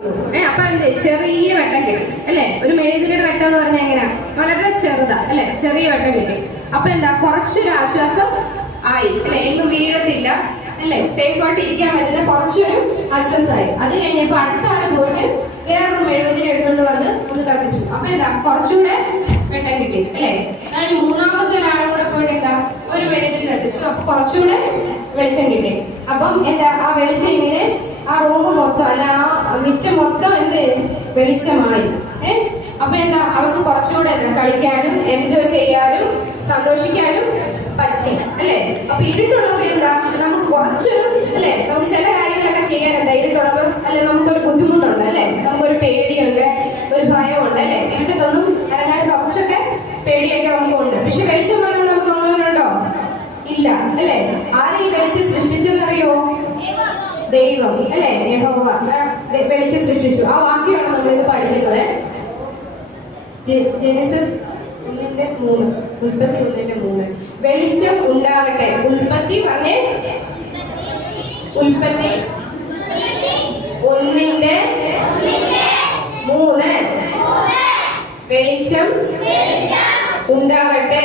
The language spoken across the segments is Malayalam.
അപ്പൊ എന്ത് ചെറിയ വെട്ടം കിട്ടി അല്ലെ? ഒരു മെഴുകുതിരിയുടെ വെട്ടം എന്ന് പറഞ്ഞാൽ എങ്ങനെയാ? വളരെ ചെറുതാ അല്ലെ? ചെറിയ വെട്ടം കിട്ടി. അപ്പൊ എന്താ കുറച്ചൊരു ആശ്വാസം ആയി അല്ലെ? എങ്ങും വീഴത്തില്ല അല്ലെ? സേഫ് ആയിട്ട് ഇരിക്കാൻ പറ്റുന്ന കുറച്ചൊരു ആശ്വാസമായി. അത് കഴിഞ്ഞപ്പോ അടുത്ത ആള് പോയിട്ട് വേറൊരു മെഴുകുതിരി എടുത്തുകൊണ്ട് വന്ന് ഒന്ന് കത്തിച്ചു. അപ്പൊ എന്താ കുറച്ചുകൂടെ വെട്ടം കിട്ടി അല്ലെ? അതായത് മൂന്നാമത്തെ ഒരാളും കൂടെ പോയിട്ട് എന്താ ഒരു മെഴുകുതിരി കത്തിച്ചു. അപ്പൊ കുറച്ചുകൂടെ വെളിച്ചം കിട്ടി. അപ്പം എന്താ ആ വെളിച്ചം ഇങ്ങനെ ആ റൂം മൊത്തം അല്ല ആ മിറ്റം മൊത്തം എന്ത് വെളിച്ചമായി. അപ്പൊ എന്താ അവർക്ക് കുറച്ചുകൂടെ എന്താ കളിക്കാനും എൻജോയ് ചെയ്യാനും സന്തോഷിക്കാനും പറ്റും അല്ലെ? അപ്പൊ ഇരുട്ടുള്ളവർ എന്താ നമുക്ക് കുറച്ച് അല്ലെ നമുക്ക് ചില കാര്യങ്ങളൊക്കെ ചെയ്യാനുണ്ട്. ഇരുട്ടുള്ളവർ അല്ലെ നമുക്കൊരു ബുദ്ധിമുട്ടുണ്ട് അല്ലെ? നമുക്കൊരു പേടിയുണ്ട്, ഒരു ഭയമുണ്ട് അല്ലെ? ഇരുട്ടത്തൊന്നും ഇറങ്ങാൻ കുറച്ചൊക്കെ പേടിയൊക്കെ നമുക്കുണ്ട്. പക്ഷെ വെളിച്ചം വന്നാൽ നമുക്ക് അങ്ങനെയുണ്ടോ? ഇല്ല അല്ലെ? ആരെയും വെളിച്ചം സൃഷ്ടിച്ചെന്നറിയോ? ദൈവം അല്ലെ? യഹോവ വെളിച്ചം സൃഷ്ടിച്ചു. ആ വാക്യമാണ് നമ്മളിത് പഠിക്കുന്നത്. ജെനസിസ് 1:3, ഉൽപ്പത്തി 1:3. വെളിച്ചം ഉണ്ടാകട്ടെ. ഉൽപ്പത്തി പറഞ്ഞേ, ഉൽപ്പത്തി 1:3 വെളിച്ചം ഉണ്ടാകട്ടെ.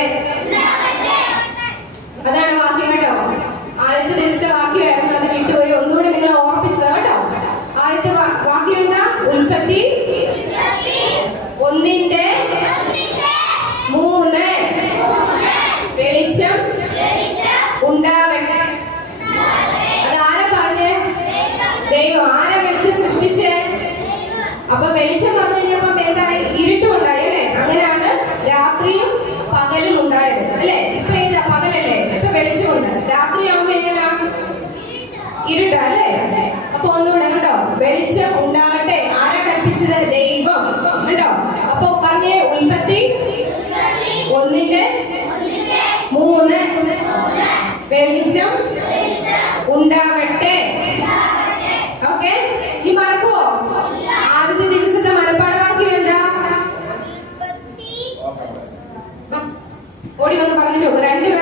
അതാണ് വാക്യം കേട്ടോ. ആദ്യത്തെ ദിവസത്തെ വാക്യമായിരുന്നു. അത് വിട്ടുപോയി. ഒന്നുകൂടെ നിങ്ങൾ ഓർപ്പിച്ചത് കേട്ടോ. ആദ്യത്തെ വാക്യം എന്താ? ഉൽപ്പത്തി 1:3 വെളിച്ചം ഉണ്ടാകട്ടെ. അത് ആരാ പറഞ്ഞേ? ദൈവം. ആരാ വെളിച്ചം സൃഷ്ടിച്ചേ? അപ്പൊ വെളിച്ചം വന്നു കഴിഞ്ഞപ്പോ എന്തായി? ഇരുട്ടും ഉണ്ടായി അല്ലെ? അങ്ങനെയാണ് രാത്രിയും പകലും ഉണ്ടായത് അല്ലെ? ഇപ്പൊ ഏതാ? പകലല്ലേ? ഇപ്പൊ വെളിച്ചമുണ്ട്. രാത്രി ആവുമ്പോ എങ്ങനെയാ? ഇരുട്ട അല്ലേ? അപ്പൊ ഒന്നുകൂടെ കേട്ടോ. വെളിച്ചം ഉണ്ടാകട്ടെ. ആരാ കൽപ്പിച്ചത്? ദൈവം കേട്ടോ. അപ്പൊ പറഞ്ഞേ, ഉൽപ്പത്തി 1:3 വെളിച്ചം ഉണ്ടാകട്ടെ. ഓക്കെ, ഈ മറക്കുവോ? ആദ്യത്തെ ദിവസത്തെ മനപ്പാഠവാക്യം എന്താ? ഓടി വന്ന് പറഞ്ഞിട്ടോ. രണ്ടുപേർ